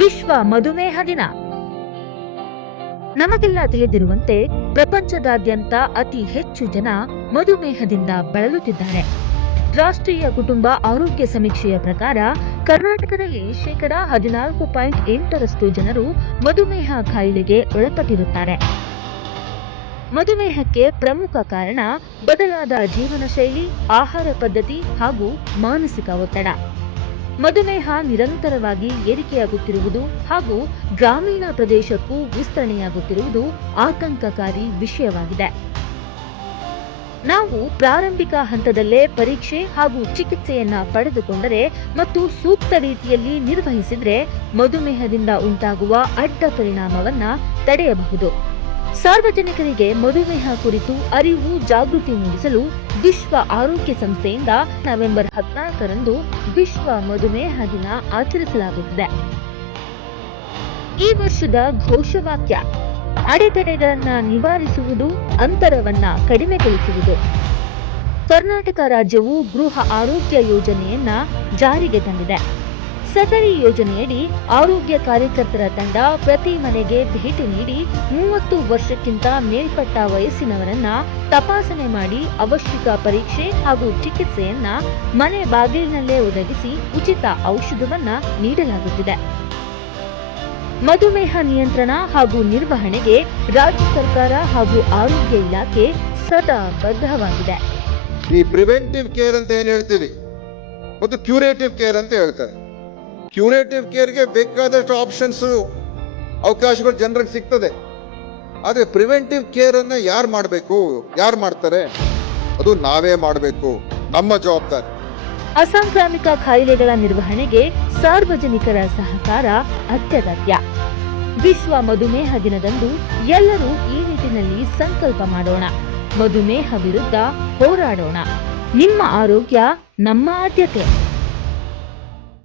ವಿಶ್ವ ಮಧುಮೇಹ ದಿನ. ನಮಗೆಲ್ಲ ತಿಳಿದಿರುವಂತೆ ಪ್ರಪಂಚದಾದ್ಯಂತ ಅತಿ ಹೆಚ್ಚು ಜನ ಮಧುಮೇಹದಿಂದ ಬಳಲುತ್ತಿದ್ದಾರೆ. ರಾಷ್ಟ್ರೀಯ ಕುಟುಂಬ ಆರೋಗ್ಯ ಸಮೀಕ್ಷೆಯ ಪ್ರಕಾರ ಕರ್ನಾಟಕದಲ್ಲಿ 14.8% ಜನರು ಮಧುಮೇಹ ಕಾಯಿಲೆಗೆ ಒಳಪಟ್ಟಿರುತ್ತಾರೆ. ಮಧುಮೇಹಕ್ಕೆ ಪ್ರಮುಖ ಕಾರಣ ಬದಲಾದ ಜೀವನ ಶೈಲಿ, ಆಹಾರ ಪದ್ಧತಿ ಹಾಗೂ ಮಾನಸಿಕ ಒತ್ತಡ. ಮಧುಮೇಹ ನಿರಂತರವಾಗಿ ಏರಿಕೆಯಾಗುತ್ತಿರುವುದು ಹಾಗೂ ಗ್ರಾಮೀಣ ಪ್ರದೇಶಕ್ಕೂ ವಿಸ್ತರಣೆಯಾಗುತ್ತಿರುವುದು ಆತಂಕಕಾರಿ ವಿಷಯವಾಗಿದೆ. ನಾವು ಪ್ರಾರಂಭಿಕ ಹಂತದಲ್ಲೇ ಪರೀಕ್ಷೆ ಹಾಗೂ ಚಿಕಿತ್ಸೆಯನ್ನ ಪಡೆದುಕೊಂಡರೆ ಮತ್ತು ಸೂಕ್ತ ರೀತಿಯಲ್ಲಿ ನಿರ್ವಹಿಸಿದರೆ ಮಧುಮೇಹದಿಂದ ಉಂಟಾಗುವ ಅಡ್ಡ ಪರಿಣಾಮವನ್ನ ತಡೆಯಬಹುದು. ಸಾರ್ವಜನಿಕರಿಗೆ ಮಧುಮೇಹ ಕುರಿತು ಅರಿವು ಜಾಗೃತಿ ಮೂಡಿಸಲು ವಿಶ್ವ ಆರೋಗ್ಯ ಸಂಸ್ಥೆಯಿಂದ ನವೆಂಬರ್ 14ರಂದು ವಿಶ್ವ ಮಧುಮೇಹ ದಿನ ಆಚರಿಸಲಾಗುತ್ತಿದೆ. ಈ ವರ್ಷದ ಘೋಷವಾಕ್ಯ ಅಡೆತಡೆಗಳನ್ನು ನಿವಾರಿಸುವುದು, ಅಂತರವನ್ನ ಕಡಿಮೆಗೊಳಿಸುವುದು. ಕರ್ನಾಟಕ ರಾಜ್ಯವು ಗೃಹ ಆರೋಗ್ಯ ಯೋಜನೆಯನ್ನ ಜಾರಿಗೆ ತಂದಿದೆ. ಸದರಿ ಯೋಜನೆಯಡಿ ಆರೋಗ್ಯ ಕಾರ್ಯಕರ್ತರ ತಂಡ ಪ್ರತಿ ಮನೆಗೆ ಭೇಟಿ ನೀಡಿ 30 ವರ್ಷಕ್ಕಿಂತ ಮೇಲ್ಪಟ್ಟ ವಯಸ್ಸಿನವರನ್ನ ತಪಾಸಣೆ ಮಾಡಿ ಅವಶ್ಯಕ ಪರೀಕ್ಷೆ ಹಾಗೂ ಚಿಕಿತ್ಸೆಯನ್ನ ಮನೆ ಬಾಗಿಲಿನಲ್ಲೇ ಒದಗಿಸಿ ಉಚಿತ ಔಷಧವನ್ನ ನೀಡಲಾಗುತ್ತಿದೆ. ಮಧುಮೇಹ ನಿಯಂತ್ರಣ ಹಾಗೂ ನಿರ್ವಹಣೆಗೆ ರಾಜ್ಯ ಸರ್ಕಾರ ಹಾಗೂ ಆರೋಗ್ಯ ಇಲಾಖೆ ಸದಾ ಬದ್ಧವಾಗಿದೆ. ಈ ಪ್ರಿವೆಂಟಿವ್ ಕೇರ್ ಅಂತ ಏನ್ ಹೇಳ್ತೀವಿ ಮತ್ತು ಕ್ಯೂರೇಟಿವ್ ಕೇರ್ ಅಂತ ಹೇಳ್ತಾರೆ. ಕ್ಯೂರೇಟಿವ್ ಕೇರ್ಗೆ ಬೇಕಾದಷ್ಟು ಆಪ್ಷನ್ಸ್, ಅವಕಾಶಗಳು ಜನರಿಗೆ ಸಿಗ್ತದೆ. ಆದರೆ ಪ್ರಿವೆಂಟಿವ್ ಕೇರ್ ಅನ್ನ ಯಾರು ಮಾಡಬೇಕು, ಯಾರು ಮಾಡ್ತಾರೆ? ಅದು ನಾವೇ ಮಾಡಬೇಕು, ನಮ್ಮ ಜವಾಬ್ದಾರಿ. ಅಸಾಂಕ್ರಾಮಿಕ ಕಾಯಿಲೆಗಳ ನಿರ್ವಹಣೆಗೆ ಸಾರ್ವಜನಿಕರ ಸಹಕಾರ ಅತ್ಯಗತ್ಯ. ವಿಶ್ವ ಮಧುಮೇಹ ದಿನದಂದು ಎಲ್ಲರೂ ಈ ನಿಟ್ಟಿನಲ್ಲಿ ಸಂಕಲ್ಪ ಮಾಡೋಣ. ಮಧುಮೇಹ ವಿರುದ್ಧ ಹೋರಾಡೋಣ. ನಿಮ್ಮ ಆರೋಗ್ಯ ನಮ್ಮ ಆದ್ಯತೆ.